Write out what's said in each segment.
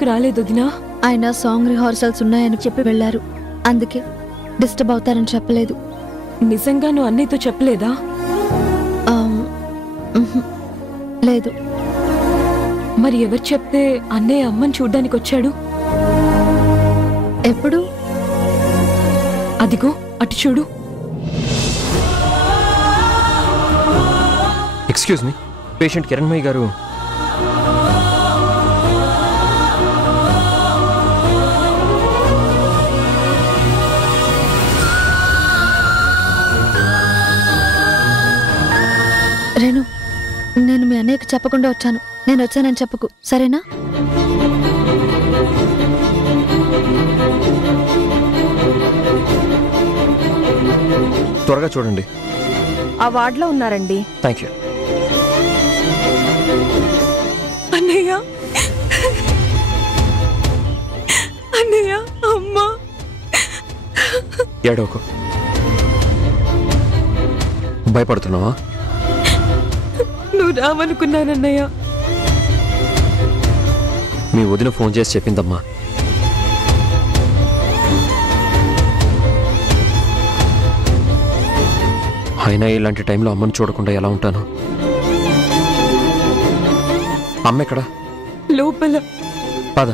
ఎందుకు రాలేదు వదినా? ఆయన సాంగ్ రిహార్సల్స్ ఉన్నాయని చెప్పి వెళ్ళారు, అందుకే డిస్టర్బ్ అవుతారని చెప్పలేదు. నిజంగా నువ్వు అన్నయ్యతో చెప్పలేదా? లేదు. మరి ఎవరు చెప్తే అన్నయ్య అమ్మని చూడ్డానికి వచ్చాడు? ఎప్పుడు? అదిగో అటు చూడు. ఎక్స్క్యూజ్ మీ, పేషెంట్ కిరణ్మయ్య గారు. రేణు, నేను మీ అన్నయ్యకి చెప్పకుండా వచ్చాను. నేను వచ్చానని చెప్పకు, సరేనా? త్వరగా చూడండి. ఆ వార్డులో ఉన్నారండి. Thank you. అన్నయ్య, అన్నయ్య, అమ్మా. ఏడవకు. భయపడుతున్నావా? నువ్వు రావనుకున్నానన్నయ్య. మీ వదిన ఫోన్ చేసి చెప్పిందమ్మా. అయినా ఇలాంటి టైంలో అమ్మని చూడకుండా ఎలా ఉంటాను? అమ్మ ఎక్కడా? లోపల. పద.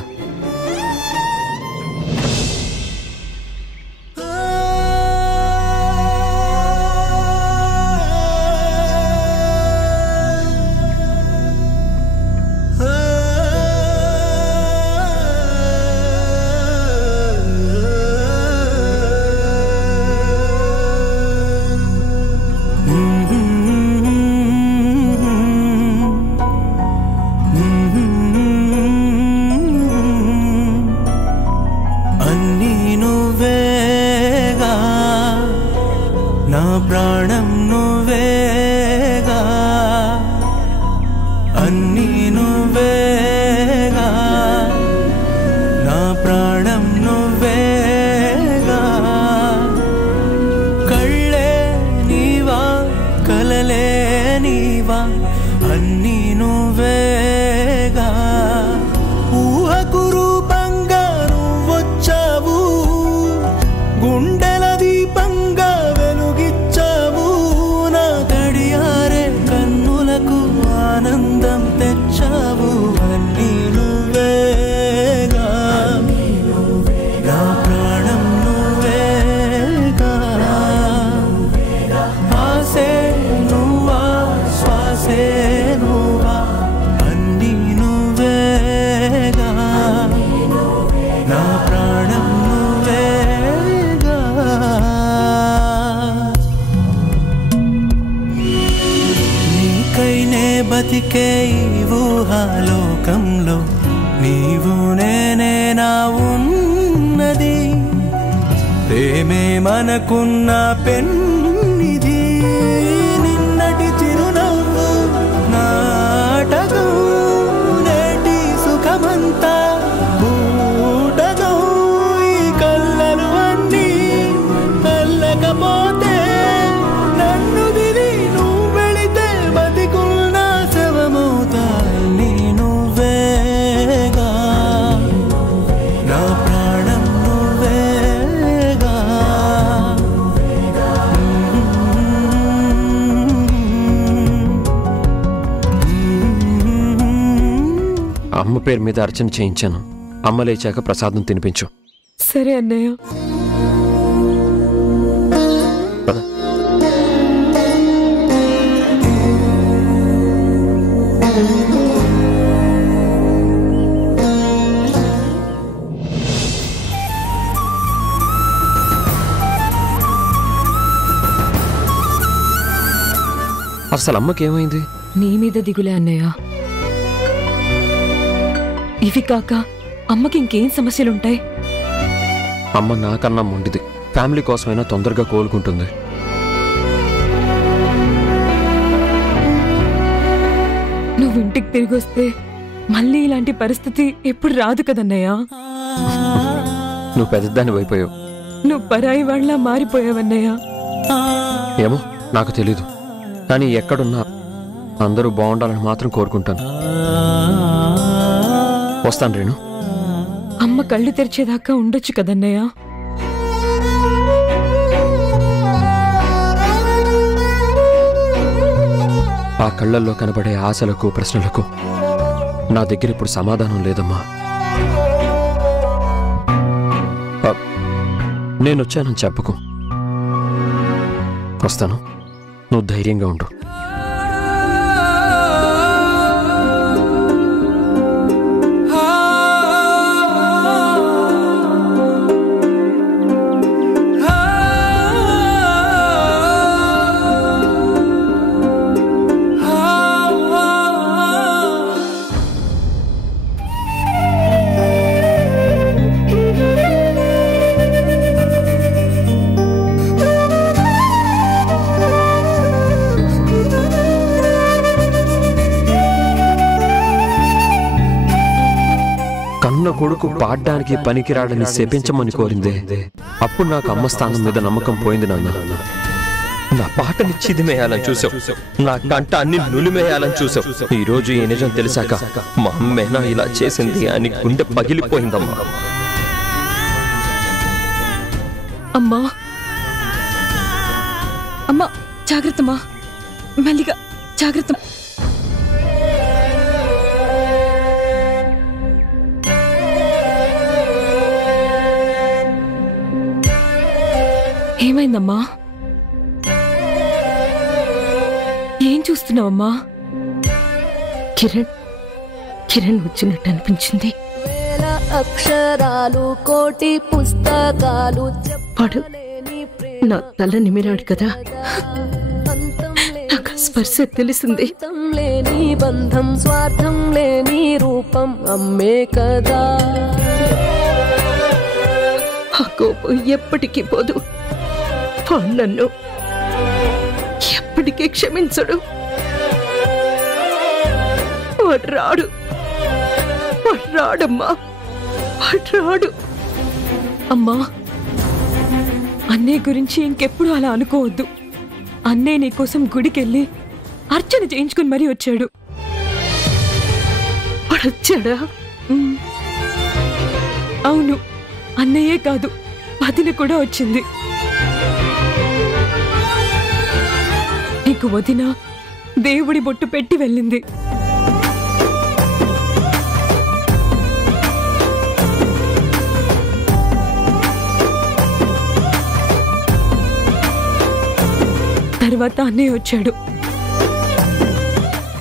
ప్రాణం నువ్వేగా, అన్నీ నువ్వేగా, నా ప్రాణం నువ్వేగా. కళ్ళే నీవా, కలలే నీవా, అన్నీ నువ్వేగా. ఊహకు రూపంగా నువ్వొచ్చావు, గుండెల దీపంగా వెలుగిచ్చావు. నా గడియారే కన్నులకు ఆనందం తెచ్చావు. అన్నీ నువ్వేగా, నా ప్రాణం నువ్వేగా. ఆసే నువ్వా, శ్వాసే నువ్వా, అన్నీ నువ్వేగా, నా ప్రాణం నువ్వేగా. నీకైనే బతికే ఈ ఊహాలోకంలో నీవు నేనే నా ఉన్నది. ప్రేమే మనకున్న పెన్నిది. నిన్నటి చిరునవ్వు నాటకం, నేటి సుఖమంతా బూటకం. ఈ కళ్ళలు అన్నీ కళ్ళకపోతే నన్ను దిలి నువ్వు వెళితే బతికున్న శవమవుతా. నీ నువ్వేగా, నా ప్రాణం నువ్వేగా. అమ్మ పేరు మీద అర్చన చేయించాను. అమ్మ లేచాక ప్రసాదం తినిపించు. సరే అన్నయ్య. పద. అసలు అమ్మకేమైంది? నీ మీద దిగులే అన్నయ్య. ఇవి కాక అమ్మకి ఇంకేం సమస్యలుంటాయి? అమ్మ నాకన్నా మొండిది. ఫ్యామిలీ కోసమైనా తొందరగా కోలుకుంటుంది. నువ్వు ఇంటికి తిరిగి వస్తే మళ్ళీ ఇలాంటి పరిస్థితి ఎప్పుడు రాదు కదన్నయ్య. నువ్వు పెద్దదాన్ని అయిపోయావు. నువ్వు పరాయి వాళ్ళ మారిపోయావన్నయ్య. ఏమో నాకు తెలీదు, కానీ ఎక్కడున్నా అందరూ బాగుండాలని మాత్రం కోరుకుంటాను. వస్తాను రేణు. అమ్మ కళ్ళు తెరిచేదాకా ఉండొచ్చు కదన్నయ్య. ఆ కళ్ళల్లో కనబడే ఆశలకు ప్రశ్నలకు నా దగ్గర ఇప్పుడు సమాధానం లేదమ్మా. నేనొచ్చానని చెప్పకు. వస్తాను, నువ్వు ధైర్యంగా ఉండు. కన్న కొడుకు పాడ్డానికి పనికిరాడని శపించమని కోరిందే. అప్పుడు నాకు అమ్మ స్థానం మీద నమ్మకం పోయింది నాన్న. నా పాటని చిదిమేయాలని చూసావు, నా కంట అన్ని నులిమేయాలని చూసావు. ఈ రోజు ఈ నిజం తెలిసాక మా అమ్మేనా ఇలా చేసింది అని గుండె పగిలిపోయిందమ్మా. అమ్మా అమ్మా, జాగ్రత్తమ్మా, మెల్లిగా జాగ్రత్త. ఏమైందమ్మా? ఏం చూస్తున్నావమ్మా? కిరణ్ వచ్చినట్టు అనిపించింది. అక్షరాలు కోటి పుస్తకాలు వాడు నా తల నిమిరాడు కదా, నాకు స్పర్శ తెలిసింది. లేని బంధం, స్వార్థం లేని రూపం అమ్మే కదా. ఆ కోపం ఎప్పటికీ పోదు. వాడు నన్ను ఎప్పటికీ క్షమించడు. వాడు రాడమ్మా, వాడు రాడు. అమ్మా, అన్నయ్య గురించి ఇంకెప్పుడు అలా అనుకోవద్దు. అన్నయ్య నీకోసం గుడికెళ్ళి అర్చన చేయించుకుని మరీ వచ్చాడు. వాడు వచ్చాడా? అవును, అన్నయ్యే కాదు, వదిన కూడా వచ్చింది. నీకు వదిన దేవుడి బొట్టు పెట్టి వెళ్ళింది. తర్వాత అన్నయ్య వచ్చాడు.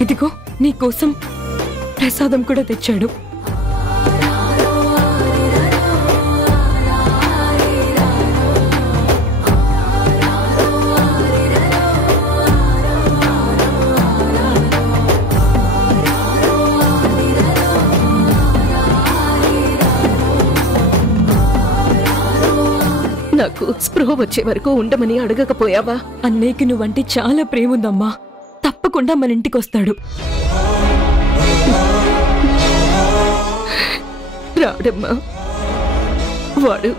ఇదిగో నీకోసం ప్రసాదం కూడా తెచ్చాడు. నాకు స్పృహ వచ్చే వరకు ఉండమని అడగకపోయావా? అన్నయ్యకి నువ్వంటే చాలా ప్రేమ ఉందమ్మా, తప్పకుండా మన ఇంటికి వస్తాడు. రాడమ్మా, వాడు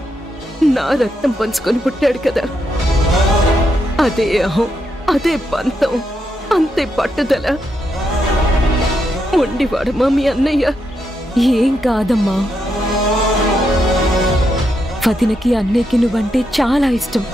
నా రక్తం పంచుకొని పుట్టాడు కదా. అదే అహం, అదే పంతం, అంతే పట్టుదల. ఉండివాడమ్మా మీ అన్నయ్య. ఏం కాదమ్మా, వదినకి అన్నయ్యకి నువ్వంటే చాలా ఇష్టం.